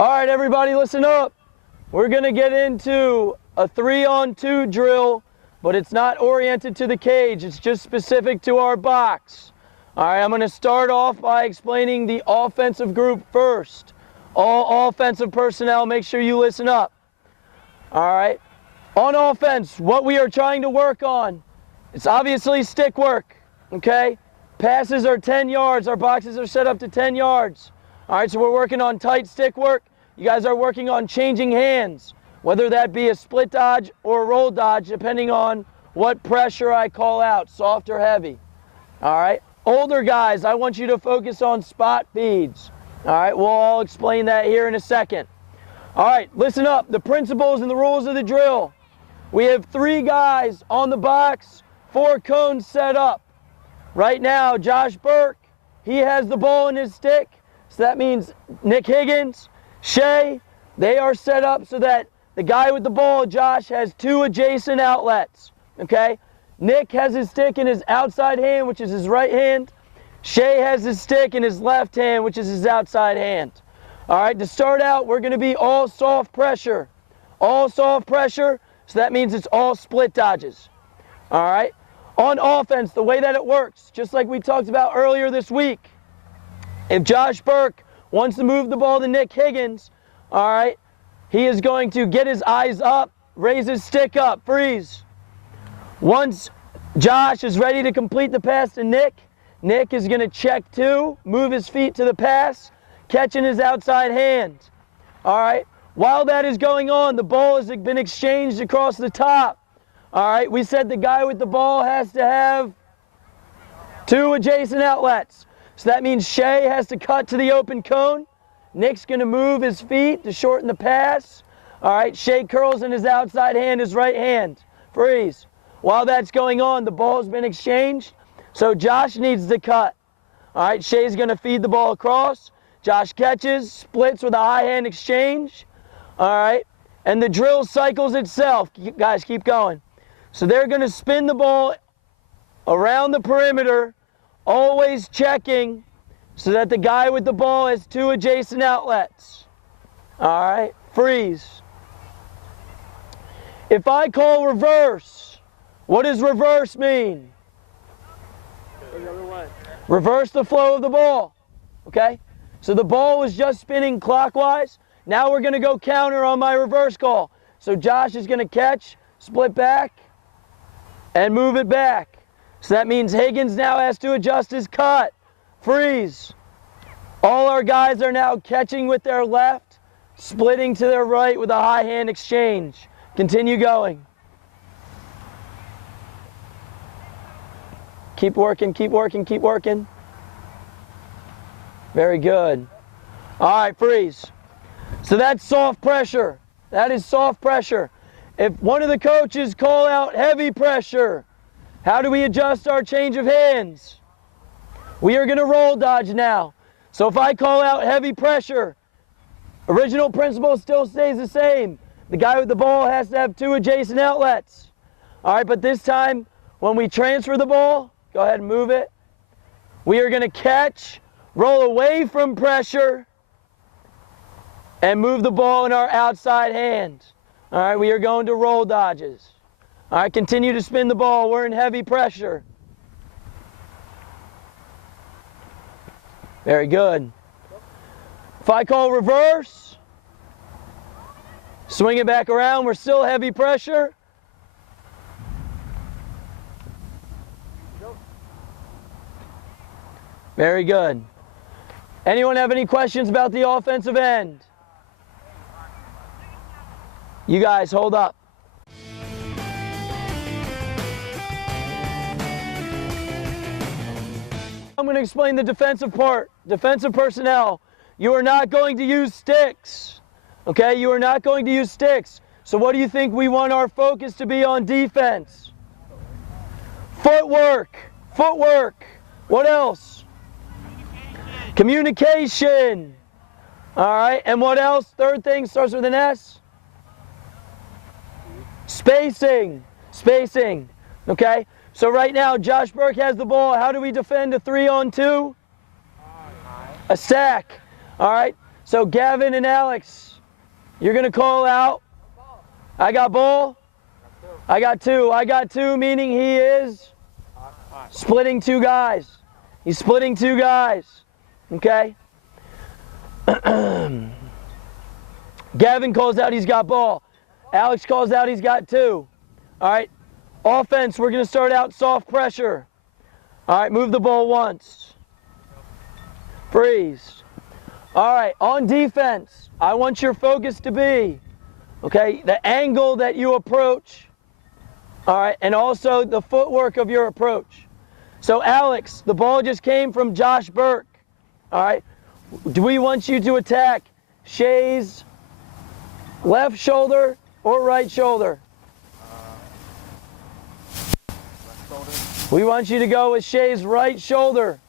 All right, everybody, listen up. We're going to get into a 3-on-2 drill, but it's not oriented to the cage. It's just specific to our box. All right, I'm going to start off by explaining the offensive group first. All offensive personnel, make sure you listen up. All right, on offense, what we are trying to work on, it's obviously stick work, okay? Passes are 10 yards. Our boxes are set up to 10 yards. All right, so we're working on tight stick work. You guys are working on changing hands, whether that be a split dodge or a roll dodge, depending on what pressure I call out, soft or heavy. All right, older guys, I want you to focus on spot feeds. All right, we'll all explain that here in a second. All right, listen up, the principles and the rules of the drill. We have 3 guys on the box, 4 cones set up. Right now, Josh Burke, he has the ball in his stick, so that means Nick Higgins, Shea, they are set up so that the guy with the ball, Josh, has 2 adjacent outlets, okay? Nick has his stick in his outside hand, which is his right hand. Shea has his stick in his left hand, which is his outside hand. All right, to start out, we're going to be all soft pressure. All soft pressure, so that means it's all split dodges. All right, on offense, the way that it works, just like we talked about earlier this week, if Josh Burke wants to move the ball to Nick Higgins, all right, he is going to get his eyes up, raise his stick up, freeze. Once Josh is ready to complete the pass to Nick, Nick is going to check 2, move his feet to the pass, catch in his outside hand. All right, while that is going on, the ball has been exchanged across the top. All right, we said the guy with the ball has to have 2 adjacent outlets. So that means Shea has to cut to the open cone. Nick's going to move his feet to shorten the pass. All right, Shea curls in his outside hand, his right hand. Freeze. While that's going on, the ball's been exchanged, so Josh needs to cut. All right, Shea's going to feed the ball across. Josh catches, splits with a high hand exchange. All right, and the drill cycles itself. Guys, keep going. So they're going to spin the ball around the perimeter, always checking so that the guy with the ball has 2 adjacent outlets. All right, freeze. If I call reverse, what does reverse mean? Reverse the flow of the ball, okay? So the ball was just spinning clockwise. Now we're going to go counter on my reverse call. So Josh is going to catch, split back, and move it back. So that means Higgins now has to adjust his cut. Freeze. All our guys are now catching with their left, splitting to their right with a high hand exchange. Continue going. Keep working, keep working, keep working. Very good. All right, freeze. So that's soft pressure. That is soft pressure. If one of the coaches call out heavy pressure, how do we adjust our change of hands? We are going to roll dodge now. So if I call out heavy pressure, original principle still stays the same. The guy with the ball has to have 2 adjacent outlets. All right, but this time when we transfer the ball, go ahead and move it. We are going to catch, roll away from pressure, and move the ball in our outside hand. All right, we are going to roll dodges. All right, continue to spin the ball. We're in heavy pressure. Very good. If I call reverse, swing it back around. We're still heavy pressure. Very good. Anyone have any questions about the offensive end? You guys, hold up. I'm going to explain the defensive part. Defensive personnel, you are not going to use sticks. Okay, you are not going to use sticks. So what do you think we want our focus to be on defense? Footwork. Footwork. What else? Communication. All right, and what else? Third thing starts with an S. Spacing. Spacing. Okay, so right now Josh Burke has the ball. How do we defend a 3-on-2? A sack. All right, So Gavin and Alex, you're going to call out. I got ball. I got two. I got two, meaning he is splitting two guys. He's splitting two guys. Okay? Gavin calls out he's got ball. Alex calls out he's got two. All right? Offense, we're going to start out soft pressure. All right, move the ball once. Freeze. All right, on defense, I want your focus to be, okay, the angle that you approach, all right, and also the footwork of your approach. So Alex, the ball just came from Josh Burke, all right. Do we want you to attack Shay's left shoulder or right shoulder? Left shoulder. We want you to go with Shay's right shoulder.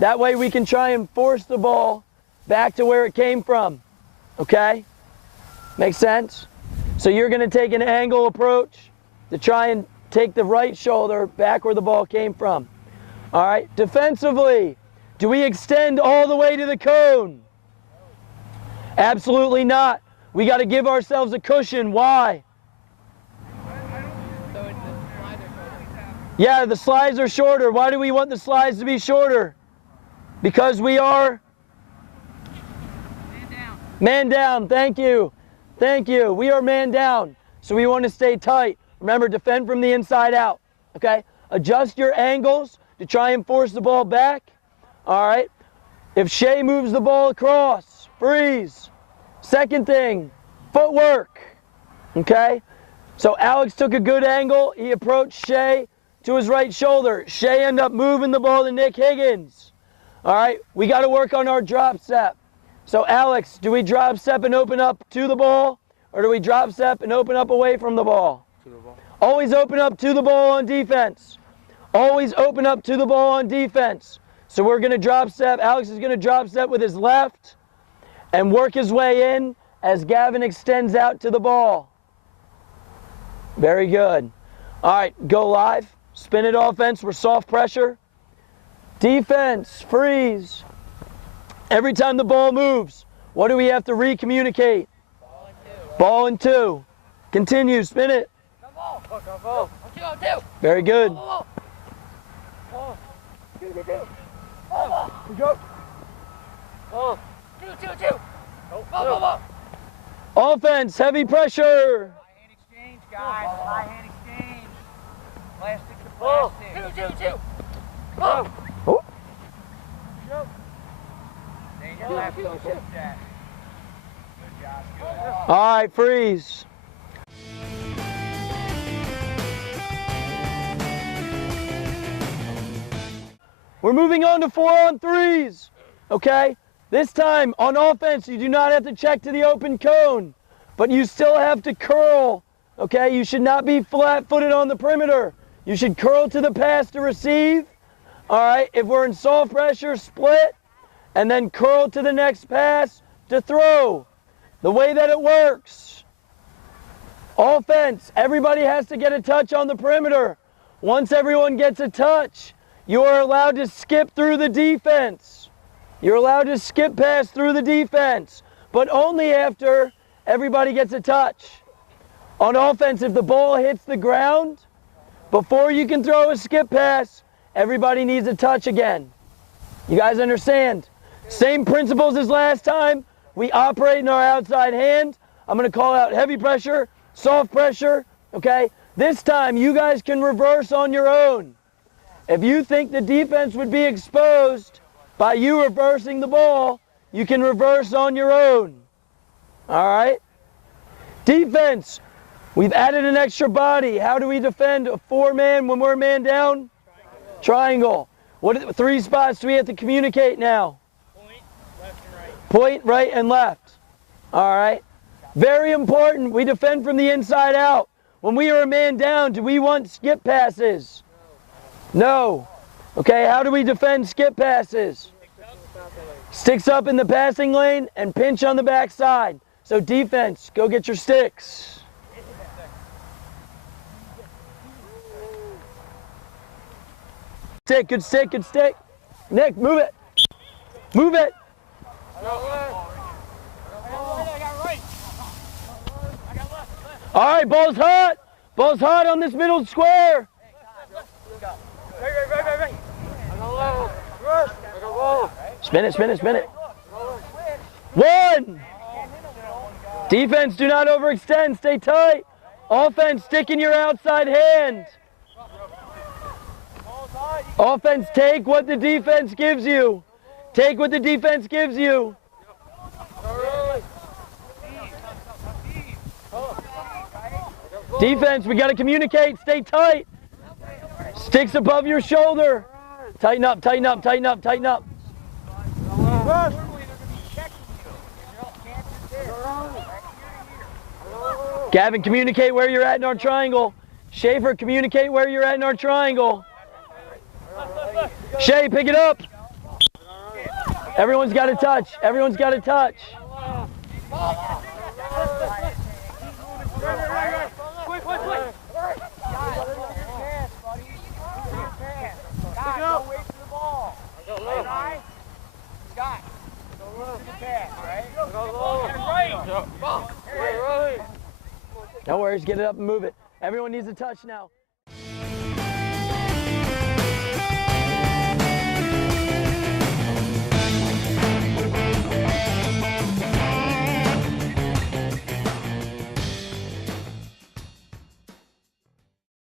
That way we can try and force the ball back to where it came from, okay? Makes sense? So you're going to take an angle approach to try and take the right shoulder back where the ball came from. All right, defensively, do we extend all the way to the cone? Absolutely not. We got to give ourselves a cushion. Why? Yeah, the slides are shorter. Why do we want the slides to be shorter? Because we are man down. Thank you. Thank you. We are man down. So we want to stay tight. Remember, defend from the inside out. Okay? Adjust your angles to try and force the ball back. All right? If Shay moves the ball across, freeze. Second thing, footwork. Okay? So Alex took a good angle. He approached Shay to his right shoulder. Shay ended up moving the ball to Nick Higgins. All right, we got to work on our drop step. So Alex, do we drop step and open up to the ball, or do we drop step and open up away from the ball? To the ball. Always open up to the ball on defense. Always open up to the ball on defense. So we're going to drop step. Alex is going to drop step with his left and work his way in as Gavin extends out to the ball. Very good. All right, go live. Spin it offense. We're soft pressure. Defense, freeze. Every time the ball moves, what do we have to recommunicate? Ball and two. Continue, spin it. Very good. Offense, heavy pressure. High hand exchange, guys. High hand exchange. Plastic to plastic. Two. Oh. Good job. Good job. All right, freeze. We're moving on to 4-on-3s, okay? This time, on offense, you do not have to check to the open cone, but you still have to curl, okay? You should not be flat-footed on the perimeter. You should curl to the pass to receive, all right? If we're in soft pressure, split, and then curl to the next pass to throw. The way that it works. Offense, everybody has to get a touch on the perimeter. Once everyone gets a touch, you are allowed to skip through the defense. You're allowed to skip pass through the defense, but only after everybody gets a touch. On offense, if the ball hits the ground, before you can throw a skip pass, everybody needs a touch again. You guys understand? Same principles as last time. We operate in our outside hand. I'm going to call out heavy pressure, soft pressure, okay? This time, you guys can reverse on your own. If you think the defense would be exposed by you reversing the ball, you can reverse on your own. All right? Defense, we've added an extra body. How do we defend a four-man when we're man down? Triangle. What 3 spots do we have to communicate now? Point, left and right. Point, right, and left. All right? Very important. We defend from the inside out. When we are a man down, do we want skip passes? No. Okay, how do we defend skip passes? Sticks up in the passing lane and pinch on the backside. So defense, go get your sticks. Stick, good stick, good stick. Nick, move it. Move it. All right, ball's hot. Ball's hot on this middle square. Spin it, spin it, spin it. 1. Defense, do not overextend. Stay tight. Offense, stick in your outside hand. Offense, take what the defense gives you. Take what the defense gives you. Defense, we got to communicate. Stay tight. Sticks above your shoulder. Tighten up, tighten up, tighten up, tighten up. Gavin, communicate where you're at in our triangle. Schaefer, communicate where you're at in our triangle. Shay, pick it up. Everyone's got to touch. Everyone's got to touch. No worries, get it up and move it. Everyone needs a touch now.